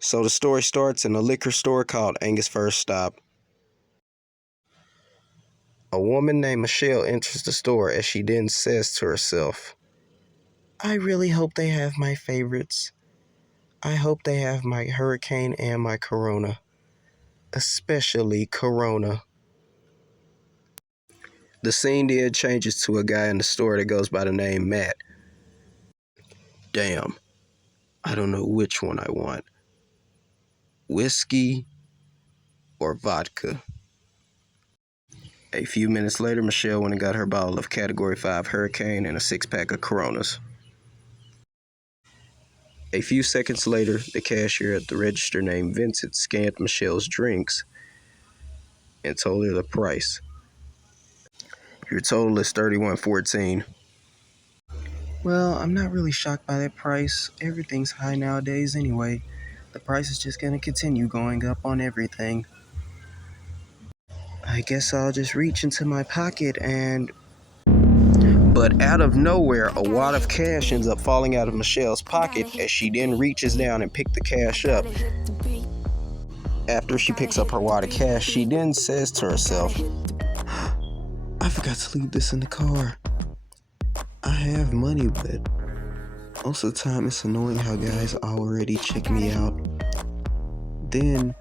So the story starts in a liquor store called Angus' First Stop. A woman named Michelle enters the store as she then says to herself, I really hope they have my favorites. I hope they have my hurricane and my Corona. Especially Corona. The scene then changes to a guy in the store that goes by the name Matt. Damn, I don't know which one I want. Whiskey or vodka? A few minutes later, Michelle went and got her bottle of Category 5 Hurricane and a 6-pack of Coronas. A few seconds later, the cashier at the register named Vincent scanned Michelle's drinks and told her the price. Your total is $31.14. Well, I'm not really shocked by that price. Everything's high nowadays anyway. The price is just going to continue going up on everything. I guess I'll just reach into my pocket and... But out of nowhere, a wad of cash ends up falling out of Michelle's pocket as she then reaches down and picks the cash up. After she picks up her wad of cash, she then says to herself, I forgot to leave this in the car. I have money, but most of the time it's annoying how guys already check me out. Then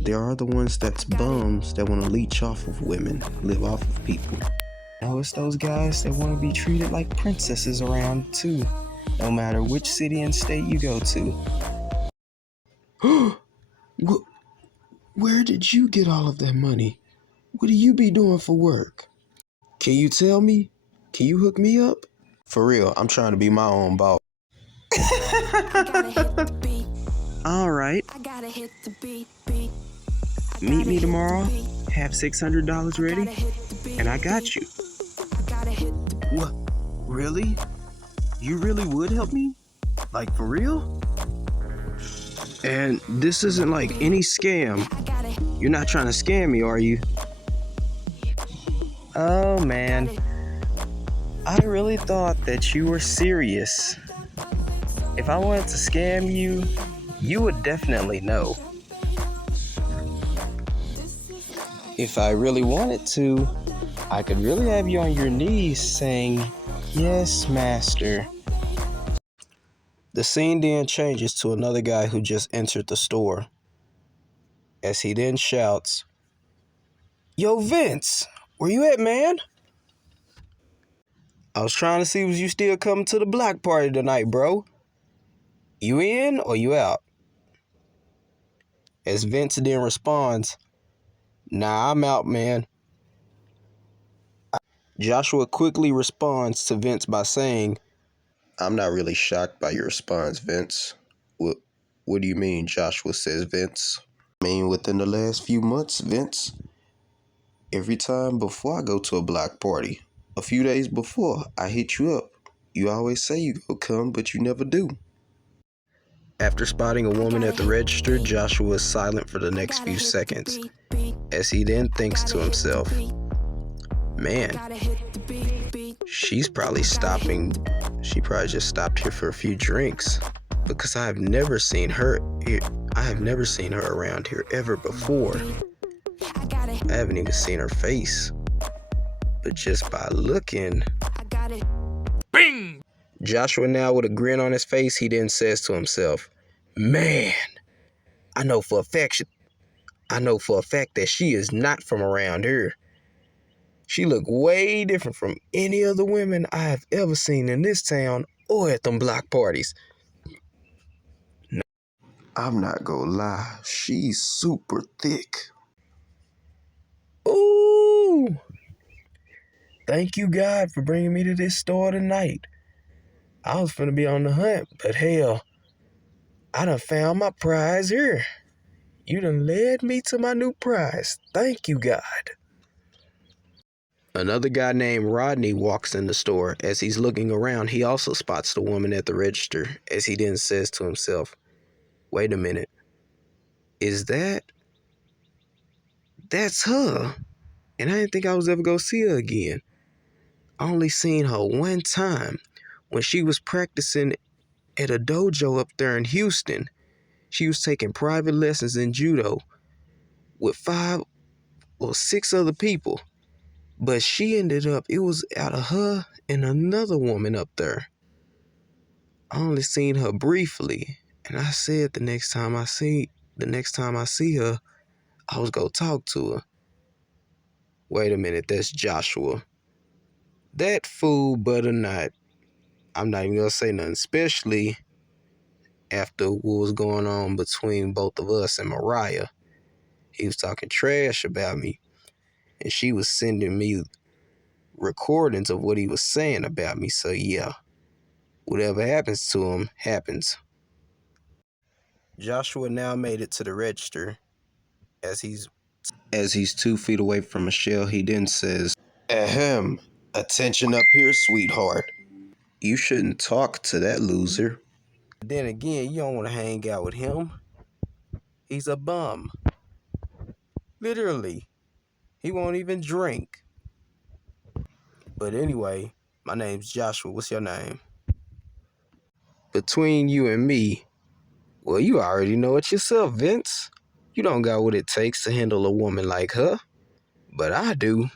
there are the ones that's bums that want to leech off of women, live off of people. Now it's those guys that want to be treated like princesses around too, no matter which city and state you go to. Where did you get all of that money? What do you be doing for work? Can you tell me? Can you hook me up? For real, I'm trying to be my own boss. All right. Meet me tomorrow, have $600 ready, and I got you. What? Really? You really would help me? Like, for real? And this isn't like any scam. You're not trying to scam me, are you? Oh, man. I really thought that you were serious. If I wanted to scam you, you would definitely know. If I really wanted to, I could really have you on your knees saying, yes, master. The scene then changes to another guy who just entered the store, as he then shouts, Yo, Vince, where you at, man? I was trying to see if you still coming to the block party tonight, bro. You in or you out? As Vince then responds, Nah, I'm out, man. Joshua quickly responds to Vince by saying, I'm not really shocked by your response, Vince. What do you mean, Joshua, says Vince? I mean, within the last few months, Vince, every time before I go to a block party, a few days before I hit you up, you always say you go come, but you never do. After spotting a woman at the register, Joshua is silent for the next few seconds, as he then thinks to himself, man, she's probably stopping. She probably just stopped here for a few drinks, because I have never seen her here. I have never seen her around here ever before. I haven't even seen her face, but just by looking. Bing! Joshua, now with a grin on his face, he then says to himself, man, I know for a fact that she is not from around here. She looked way different from any other women I have ever seen in this town or at them block parties. No, I'm not gonna lie, she's super thick. Ooh! Thank you, God, for bringing me to this store tonight. I was finna be on the hunt, but hell, I done found my prize here. You done led me to my new prize. Thank you, God. Another guy named Rodney walks in the store. As he's looking around, he also spots the woman at the register, as he then says to himself, wait a minute, that's her. And I didn't think I was ever gonna see her again. I only seen her one time when she was practicing at a dojo up there in Houston. She was taking private lessons in judo with 5 or 6 other people. But she ended up, it was out of her and another woman up there. I only seen her briefly. And I said the next time I see her, I was gonna talk to her. Wait a minute, that's Joshua. That fool but a not. I'm not even gonna say nothing, especially after what was going on between both of us and Mariah. He was talking trash about me, and she was sending me recordings of what he was saying about me. So yeah, whatever happens to him, happens. Joshua now made it to the register. As he's 2 feet away from Michelle, he then says, "Ahem, attention up here, sweetheart. You shouldn't talk to that loser." Then again, you don't want to hang out with him. He's a bum. Literally. He won't even drink. But anyway, my name's Joshua. What's your name? Between you and me, well, you already know it yourself, Vince. You don't got what it takes to handle a woman like her. But I do.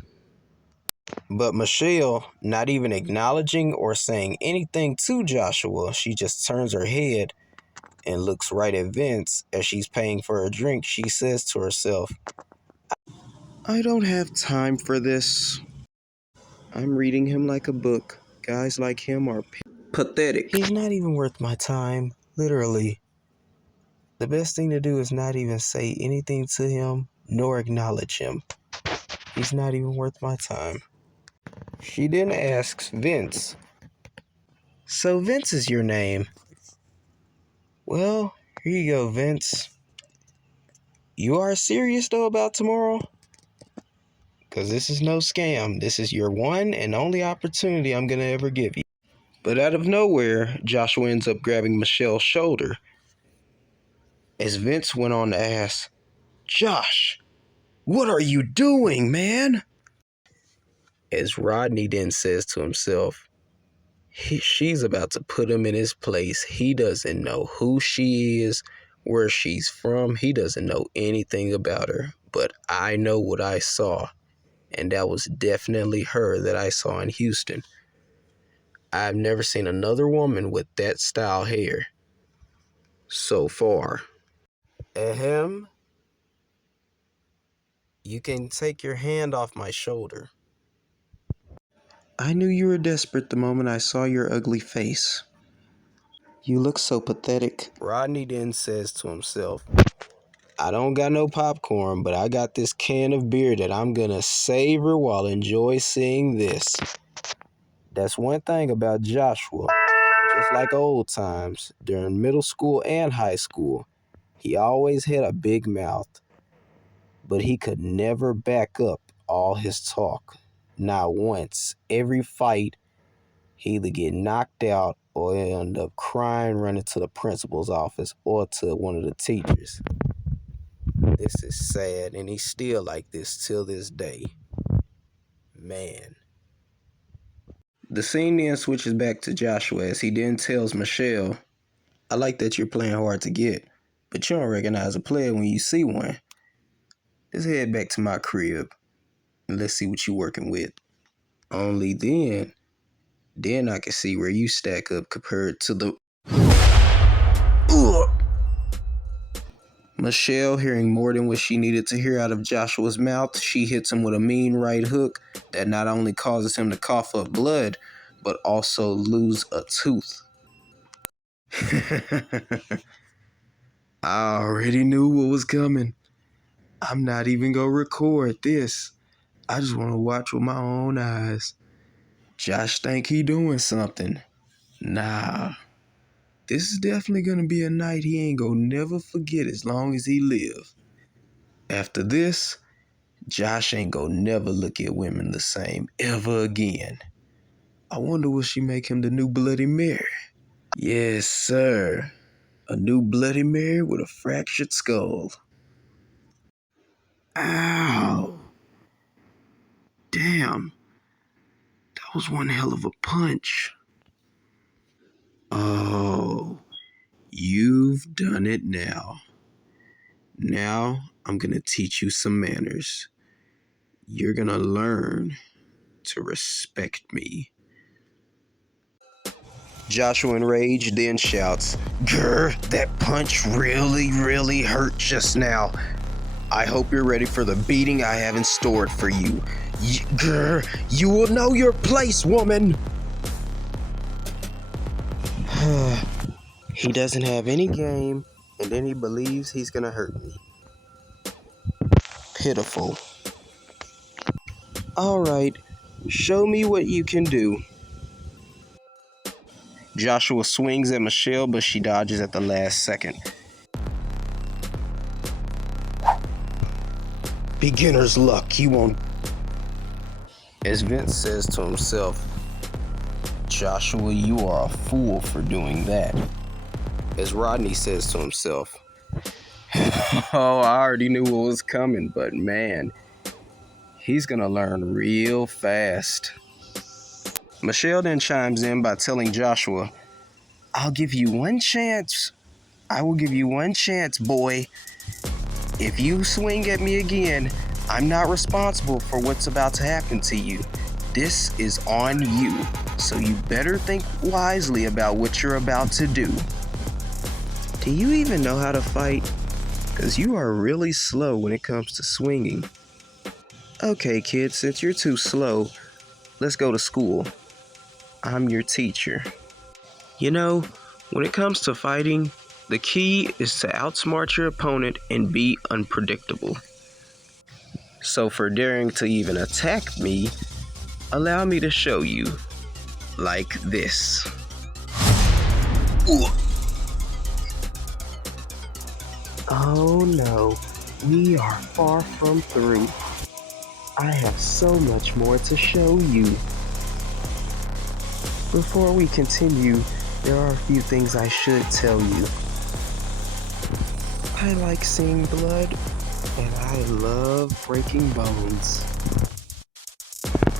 But Michelle, not even acknowledging or saying anything to Joshua, she just turns her head and looks right at Vince as she's paying for her drink. She says to herself, "I don't have time for this. I'm reading him like a book. Guys like him are pathetic. He's not even worth my time, literally. The best thing to do is not even say anything to him nor acknowledge him. He's not even worth my time." She then asks Vince, "So Vince is your name?" "Well, here you go, Vince. You are serious though about tomorrow? Because this is no scam. This is your one and only opportunity I'm going to ever give you." But out of nowhere, Joshua ends up grabbing Michelle's shoulder as Vince went on to ask, "Josh, what are you doing, man?" As Rodney then says to himself, she's about to put him in his place. He doesn't know who she is, where she's from. He doesn't know anything about her. But I know what I saw, and that was definitely her that I saw in Houston. I've never seen another woman with that style hair so far. Ahem, you can take your hand off my shoulder. I knew you were desperate the moment I saw your ugly face. You look so pathetic. Rodney then says to himself, "I don't got no popcorn, but I got this can of beer that I'm gonna savor while enjoy seeing this." That's one thing about Joshua. Just like old times, during middle school and high school, he always had a big mouth, but he could never back up all his talk. Not once. Every fight, he either get knocked out or end up crying, running to the principal's office or to one of the teachers. This is sad, and he's still like this till this day. Man. The scene then switches back to Joshua as he then tells Michelle, "I like that you're playing hard to get, but you don't recognize a player when you see one. Let's head back to my crib and let's see what you're working with. Only then I can see where you stack up compared to the..." Ugh. Michelle, hearing more than what she needed to hear out of Joshua's mouth, she hits him with a mean right hook that not only causes him to cough up blood, but also lose a tooth. I already knew what was coming. I'm not even gonna record this. I just want to watch with my own eyes. Josh think he doing something. Nah. This is definitely gonna be a night he ain't gonna never forget as long as he live. After this, Josh ain't gonna never look at women the same ever again. I wonder will she make him the new Bloody Mary? Yes, sir. A new Bloody Mary with a fractured skull. Ow. Damn. That was one hell of a punch. Oh. You've done it now. Now I'm going to teach you some manners. You're going to learn to respect me. Joshua, enraged, then shouts, "Grr, that punch really hurt just now. I hope you're ready for the beating I have in store for you. Grr, you will know your place, woman." He doesn't have any game, and then he believes he's gonna hurt me. Pitiful. Alright, show me what you can do. Joshua swings at Michelle, but she dodges at the last second. Beginner's luck, you won't. As Vince says to himself, "Joshua, you are a fool for doing that." As Rodney says to himself, "Oh, I already knew what was coming, but man, he's gonna learn real fast." Michelle then chimes in by telling Joshua, "I'll give you one chance. I will give you one chance, boy. If you swing at me again, I'm not responsible for what's about to happen to you. This is on you, so you better think wisely about what you're about to do." Do you even know how to fight? Because you are really slow when it comes to swinging. Okay, kids, since you're too slow, let's go to school. I'm your teacher. You know, when it comes to fighting, the key is to outsmart your opponent and be unpredictable. So for daring to even attack me, allow me to show you. Like this. Ooh. Oh no, we are far from through. I have so much more to show you. Before we continue, there are a few things I should tell you. I like seeing blood, and I love breaking bones.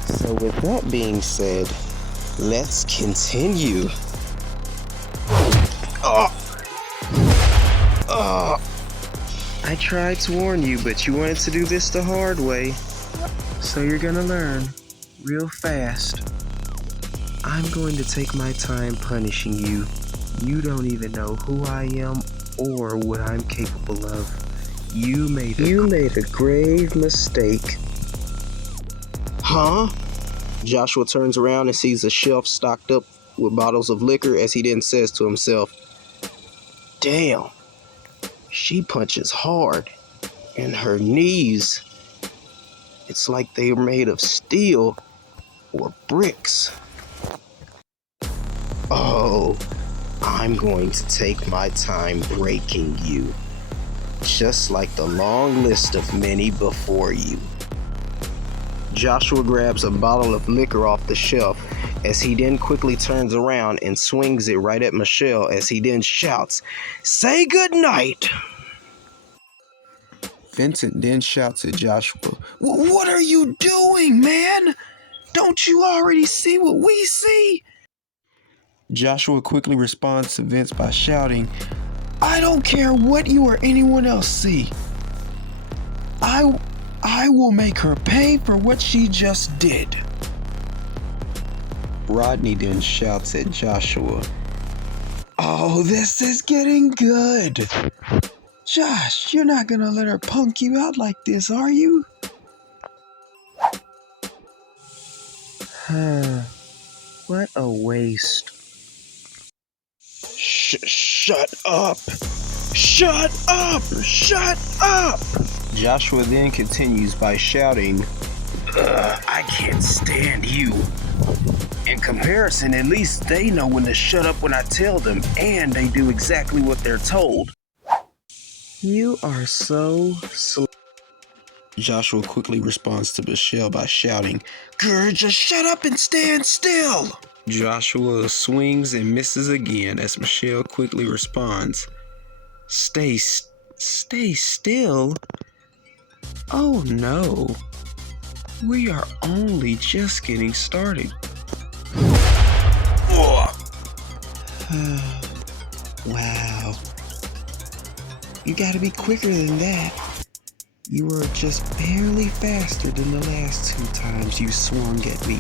So with that being said, let's continue. I tried to warn you, but you wanted to do this the hard way. So you're gonna learn real fast. I'm going to take my time punishing you. You don't even know who I am or what I'm capable of. You made a grave mistake. Huh? Joshua turns around and sees a shelf stocked up with bottles of liquor as he then says to himself, "Damn, she punches hard, and her knees, it's like they were made of steel or bricks. Oh, I'm going to take my time breaking you, just like the long list of many before you." Joshua grabs a bottle of liquor off the shelf as he then quickly turns around and swings it right at Michelle as he then shouts, "Say goodnight!" Vincent then shouts at Joshua, "What are you doing, man? Don't you already see what we see?" Joshua quickly responds to Vince by shouting, "I don't care what you or anyone else see. I will make her pay for what she just did." Rodney then shouts at Joshua, "Oh, this is getting good. Josh, you're not gonna let her punk you out like this, are you?" What a waste. Shut up! Shut up! Shut up! Joshua then continues by shouting, "I can't stand you. In comparison, at least they know when to shut up when I tell them, and they do exactly what they're told." You are so slow. Joshua quickly responds to Michelle by shouting, "Grr, just shut up and stand still." Joshua swings and misses again as Michelle quickly responds, Stay still? Oh no. We are only just getting started." Wow. You gotta be quicker than that. You were just barely faster than the last 2 times you swung at me.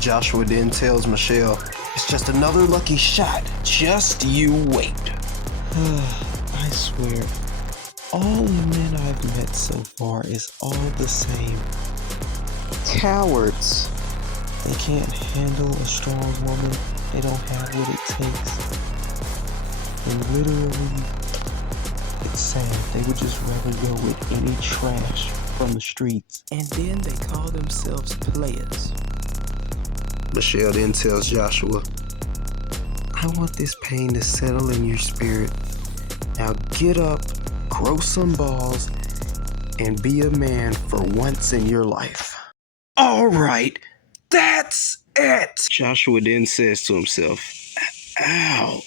Joshua then tells Michelle, it's just another lucky shot. Just you wait. I swear, all the men I've met so far is all the same. Cowards. They can't handle a strong woman. They don't have what it takes. And literally, it's sad. They would just rather go with any trash from the streets. And then they call themselves players. Michelle then tells Joshua, I want this pain to settle in your spirit. Now get up, grow some balls, and be a man for once in your life. All right, that's it. Joshua then says to himself, ow.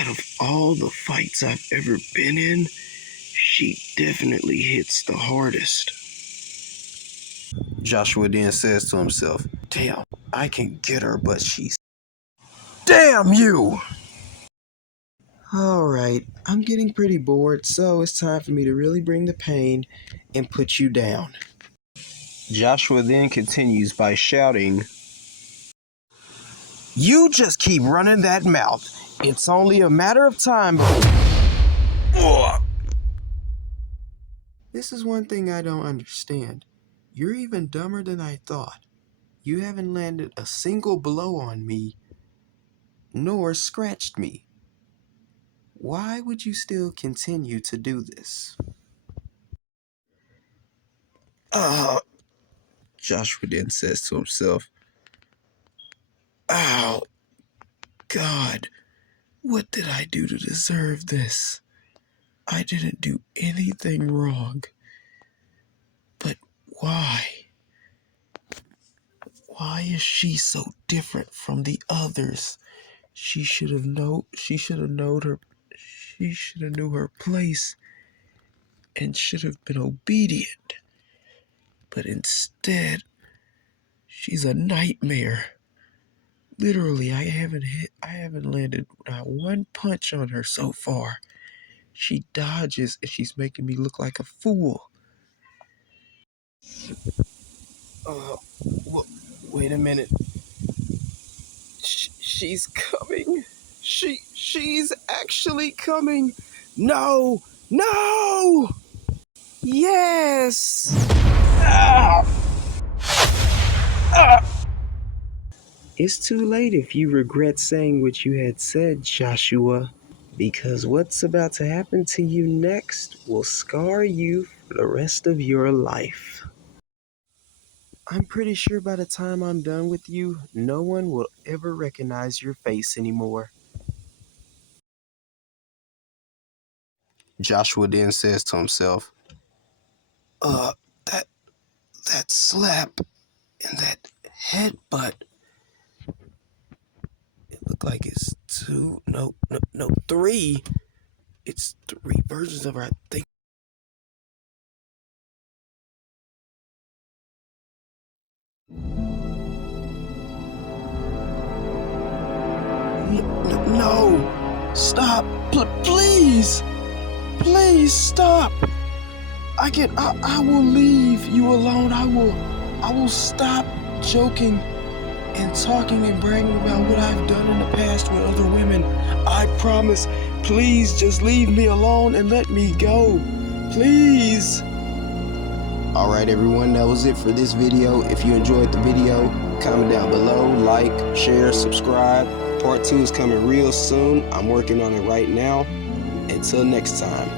Out of all the fights I've ever been in, she definitely hits the hardest. Joshua then says to himself, damn, I can get her, but she's... Damn you! Alright, I'm getting pretty bored, so it's time for me to really bring the pain and put you down. Joshua then continues by shouting, you just keep running that mouth. It's only a matter of time before... This is one thing I don't understand. You're even dumber than I thought. You haven't landed a single blow on me, nor scratched me. Why would you still continue to do this? Joshua then says to himself, oh, God, what did I do to deserve this? I didn't do anything wrong. But why? Why is she so different from the others? She should have known her place and should have been obedient. But instead, she's a nightmare. Literally, I haven't landed not one punch on her so far. She dodges and she's making me look like a fool. Wait a minute. She's coming. She's actually coming. No! Yes! It's too late if you regret saying what you had said, Joshua, because what's about to happen to you next will scar you for the rest of your life. I'm pretty sure by the time I'm done with you, no one will ever recognize your face anymore. Joshua then says to himself, that slap and that headbutt, it looked like it's three. It's 3 versions of her, I think. No! Stop! Please! Please stop! I will leave you alone. I will stop joking and talking and bragging about what I've done in the past with other women. I promise. Please just leave me alone and let me go. Please. Alright everyone, that was it for this video. If you enjoyed the video, comment down below, like, share, subscribe. Part 2 is coming real soon. I'm working on it right now. Until next time.